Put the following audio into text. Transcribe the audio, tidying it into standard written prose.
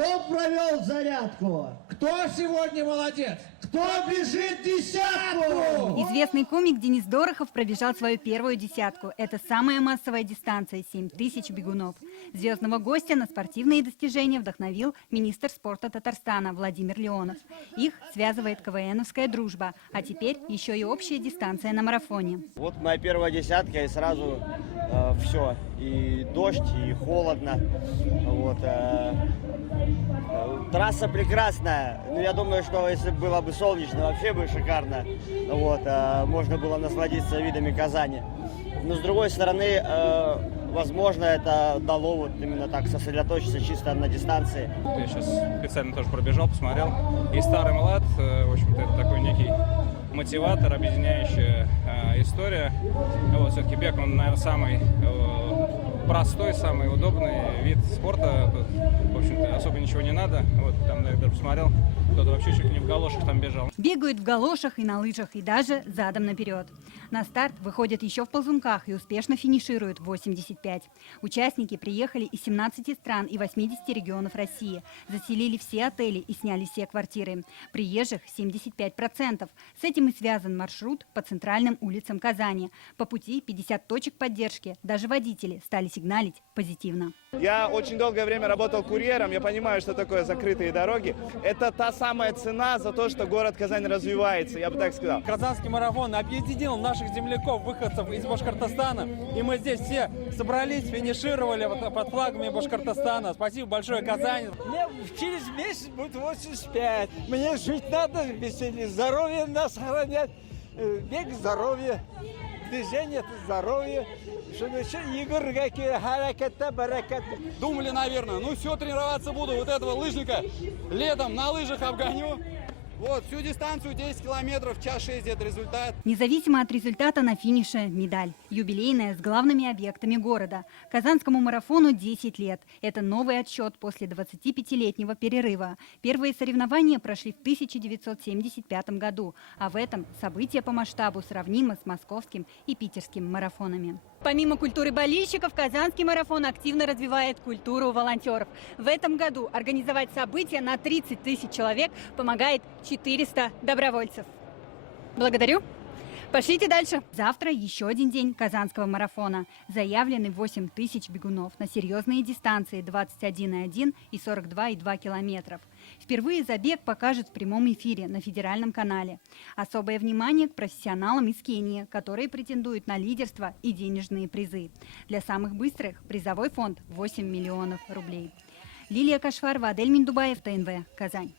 Кто провел зарядку? Кто сегодня молодец? Кто бежит десятку? Известный комик Денис Дорохов пробежал свою первую десятку. Это самая массовая дистанция – 7000 бегунов. Звездного гостя на спортивные достижения вдохновил министр спорта Татарстана Владимир Леонов. Их связывает КВНовская дружба, а теперь еще и общая дистанция на марафоне. Вот моя первая десятка, и сразу все. И дождь, и холодно. Вот, трасса прекрасная. Ну, я думаю, что если было бы солнечно, вообще бы шикарно. Вот, можно было насладиться видами Казани. Но с другой стороны, возможно, это дало вот именно так сосредоточиться чисто на дистанции. Я сейчас специально тоже пробежал, посмотрел. И старый млад, в общем-то, это такой некий мотиватор, объединяющая история. Вот, все-таки бег, он, наверное, самый простой, самый удобный вид спорта. Тут, в общем-то, особо ничего не надо. Вот, там, я даже посмотрел, кто-то вообще чуть ли не в галошах там бежал. Бегают в галошах и на лыжах, и даже задом наперед. На старт выходят еще в ползунках и успешно финишируют в 85. Участники приехали из 17 стран и 80 регионов России. Заселили все отели и сняли все квартиры. Приезжих 75%. С этим и связан маршрут по центральным улицам Казани. По пути 50 точек поддержки. Даже водители стали сигналить позитивно. Я очень долгое время работал курьером, я понимаю, что такое закрытые дороги. Это та самая цена за то, что город Казань развивается, я бы так сказал. Казанский марафон объединил наших земляков, выходцев из Башкортостана. И мы здесь все собрались, финишировали под флагами Башкортостана. Спасибо большое, Казань. Мне через месяц будет 85. Мне жить надо, веселее, здоровье нас сохранять. Бег – здоровье, движение – это здоровье. Игры какие, харакета, баракета. Думали, наверное, ну все, тренироваться буду. Вот этого лыжника летом на лыжах обгоню. Вот, всю дистанцию 10 километров, час 6 это результат. Независимо от результата на финише медаль. Юбилейная с главными объектами города. Казанскому марафону 10 лет. Это новый отсчет после 25-летнего перерыва. Первые соревнования прошли в 1975 году. А в этом событие по масштабу сравнимо с московским и питерским марафонами. Помимо культуры болельщиков, Казанский марафон активно развивает культуру волонтеров. В этом году организовать событие на 30 тысяч человек помогает 400 добровольцев. Благодарю. Пошлите дальше. Завтра еще один день Казанского марафона. Заявлены 8 тысяч бегунов на серьезные дистанции 21,1 и 42,2 километров. Впервые забег покажут в прямом эфире на федеральном канале. Особое внимание к профессионалам из Кении, которые претендуют на лидерство и денежные призы. Для самых быстрых призовой фонд 8 миллионов рублей. Лилия Кашварова, Адель Миндубаев, ТНВ, Казань.